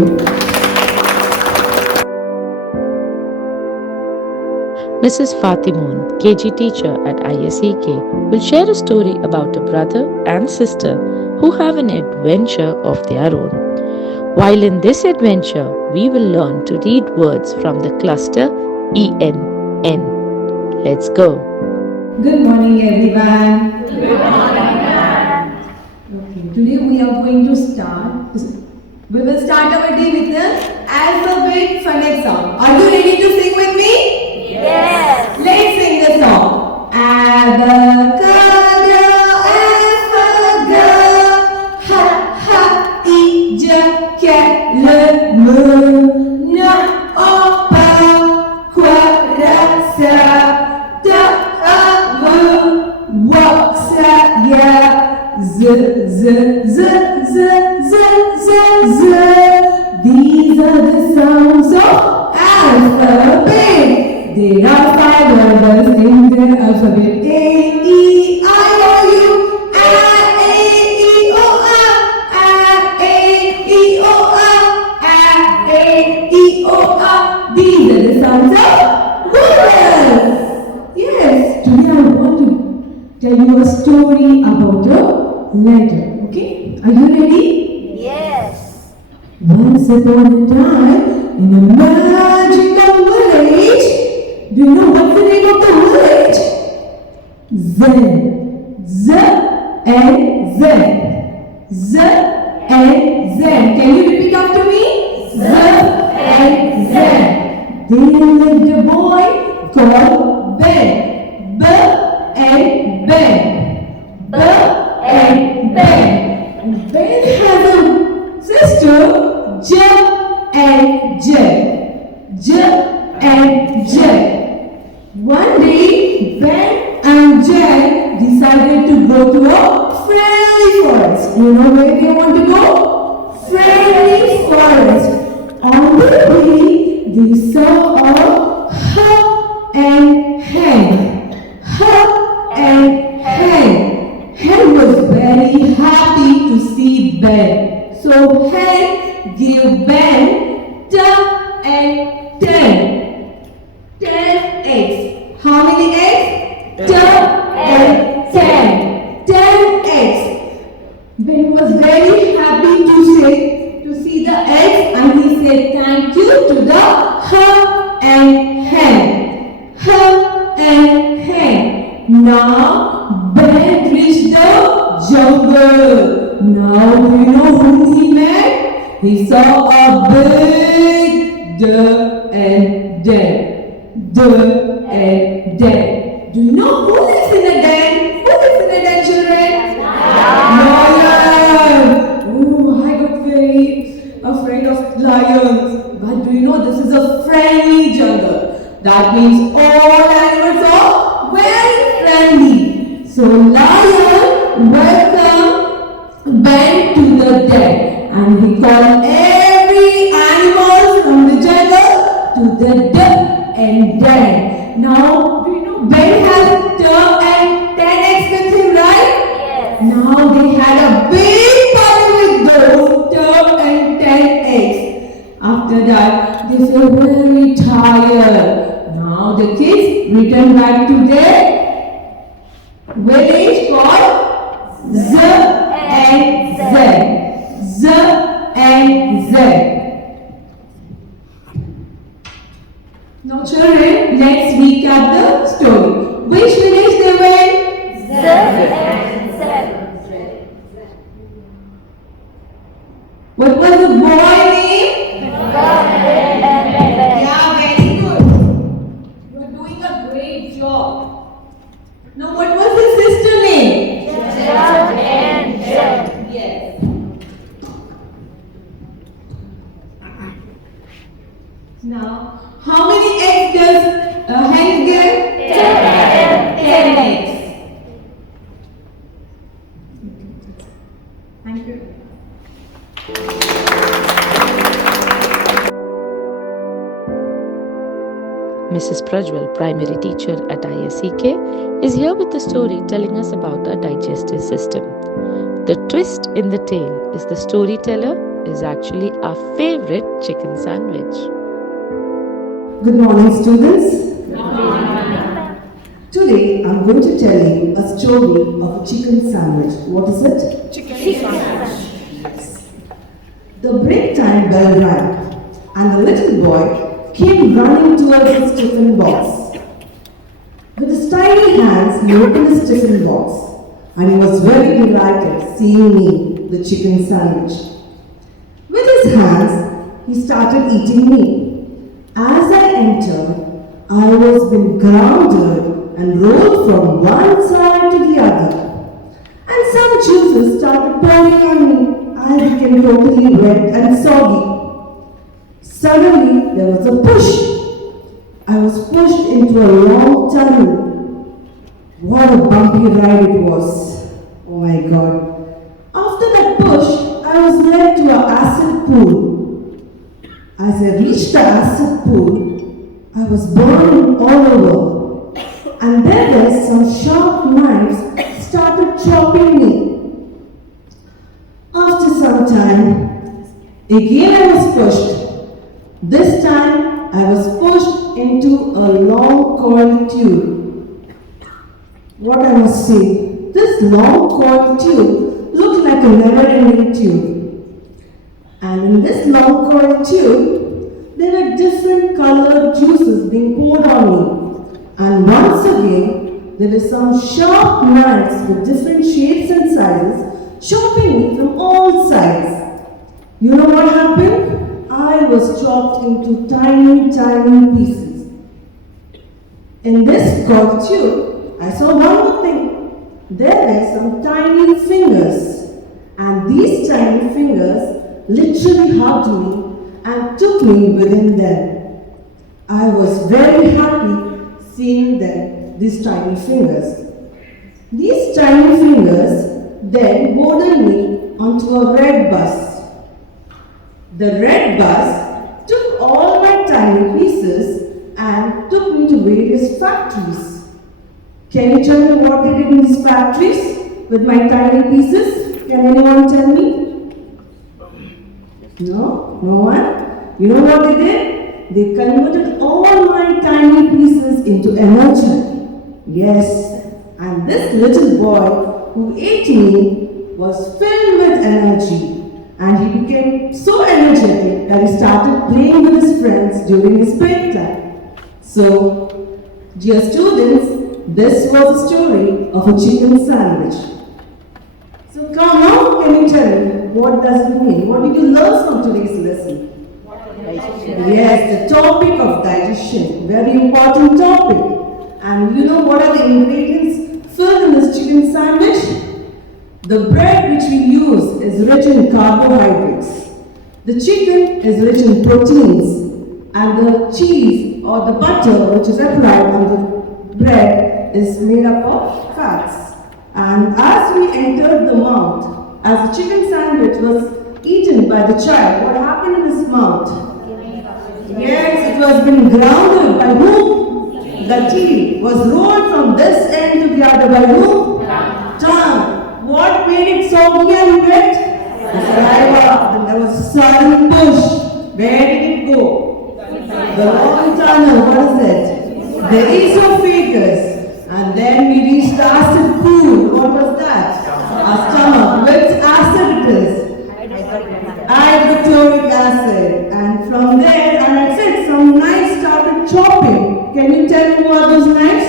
Mrs. Fatimoon, KG teacher at ISEK, will share a story about a brother and sister who have an adventure of their own. While in this adventure, we will learn to read words from the cluster ENN. Let's go. Good morning, everyone. Good morning, ma'am. Okay, today we are going to start. We will start our day with the alphabet phonics song. Are you ready to sing with me? Yes. Let's sing the song. Abacada, alphaga, ha ha, ija, kele, mu, na, opa, quarasa, da, avu, waksa, ya, z. These are the sounds of alphabet. There are 5 letters in the alphabet: A, E, I, O, U, A, E, O, A, E, O, A, E, O, A. These are the sounds of vowels. Yes, today I want to tell you a story about a letter. Okay, are you ready? Yes. Once upon a time, in a magical village. Do you know what's the name of the village? Zen. Z and Zen. Z and Zen. Can you repeat after me? Z and Zen. There lived a boy called Ben. B and Ben. B and Ben. And Ben has a sister, J and J. J and J. One day, Ben and Jen decided to go to a friendly forest. You know where they want to go? Friendly forest. On the way, they saw a hawk and hen. Hawk and hen. Hen was very happy to see Ben Ben. So hen give Ben 10. 10 eggs. How many eggs? 10 eggs. Ben was very happy to see the eggs, and he said thank you to the her and hen. Her and hen. Now Ben reached the jungle. Now do you know whom he met? He saw a big deer and den. Deer and den. Do you know who lives in a den? Who lives in a den, children? Lion. Oh, I got very afraid of lions. But do you know this is a friendly jungle? That means all animals are very friendly. So lion welcomed Ben to the den, and he called every animal from the jungle to the den and den. Now, do you know Ben has 10 eggs with him, right? Yes. Now they had a big party with those 10 eggs. After that, they felt very tired. Now the kids returned back to their village called Z and Z. Z and Z. Now children, let's recap the story. Which village they went? Z and Z. What was the boy name? Yeah, very good. You are doing a great job. Now what was his sister name? Yes. Now, how many eggs does hen give? 10 eggs. Thank you. Mrs. Prajwal, primary teacher at ISEK, is here with the story telling us about our digestive system. The twist in the tale is the storyteller is actually our favorite chicken sandwich. Good morning, students. Good morning. Today, I'm going to tell you a story of a chicken sandwich. What is it? Chicken sandwich. The break time bell rang, and the little boy came running towards his tiffin box. With his tiny hands, he opened his tiffin box, and he was very delighted seeing me, the chicken sandwich. With his hands, he started eating me. As I entered, I was being grounded and rolled from one side to the other. And some juices started pouring on me. I became totally wet and soggy. Suddenly, there was a push. I was pushed into a long tunnel. What a bumpy ride it was. Oh my God. After that push, I was led to an acid pool. As I reached the acid pool, I was burning all over. And then there some sharp knives started chopping me. After some time, again I was pushed. This time, I was pushed into a long coiled tube. What I must say, this long coiled tube looked like a never-ending tube. And in this long coiled tube, there were different colored juices being poured on me. And once again, there were some sharp knives with different shapes and sizes chopping me from all sides. You know what happened? I was chopped into tiny, tiny pieces. In this coiled tube, I saw one more thing. There were some tiny fingers. And these tiny fingers literally hugged me and took me within them. I was very happy seeing them, these tiny fingers. These tiny fingers then boarded me onto a red bus. The red bus took all my tiny pieces and took me to various factories. Can you tell me what they did in these factories with my tiny pieces? Can anyone tell me? No? No one? You know what they did? They converted all my tiny pieces into energy. Yes, and this little boy who ate me was filled with energy, and he became so energetic that he started playing with his friends during his break time. So, dear students, this was a story of a chicken sandwich. So come on, can you tell me, what does it mean? What did you learn from today's lesson? Yes, the topic of digestion, very important topic. And you know what are the ingredients filled in this chicken sandwich? The bread which we use is rich in carbohydrates. The chicken is rich in proteins. And the cheese or the butter which is applied on the bread is made up of fats. And as we entered the mouth, as the chicken sandwich was eaten by the child, what happened in his mouth? Yes, it was being grounded by whom? The teeth was rolled from this end to the other by whom? Tongue. What made it soggy and wet? The saliva. Then there was a sudden push. Where did it go? The long tunnel. What is it? The esophagus. And then we reached the acid pool. What was that? Our stomach. Which acid it is? Hydrochloric acid. And from there, and I said some knives started chopping. Can you tell me what those knives?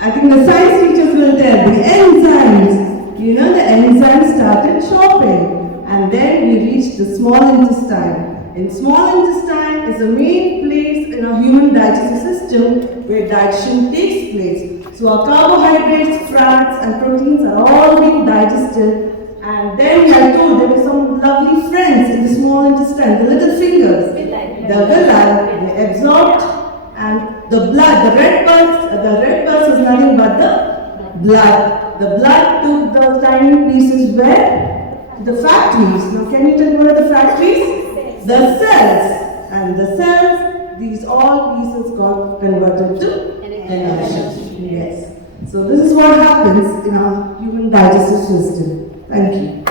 I think the science teachers will tell. The enzymes. You know, the enzymes started chopping. And then we reached the small intestine. In small intestine is the main place in our human digestive system where digestion takes place. So our carbohydrates, fats and proteins are all being digested. And then we are told there were some lovely friends in the small intestine, the little fingers. The villi, they absorbed, and the blood, the red pulse was nothing but the blood. The blood took those tiny pieces where? The factories. Now can you tell me what are the factories? The cells. And the cells, these all pieces got converted to energy. Yes. So this is what happens in our human digestive system. Thank you.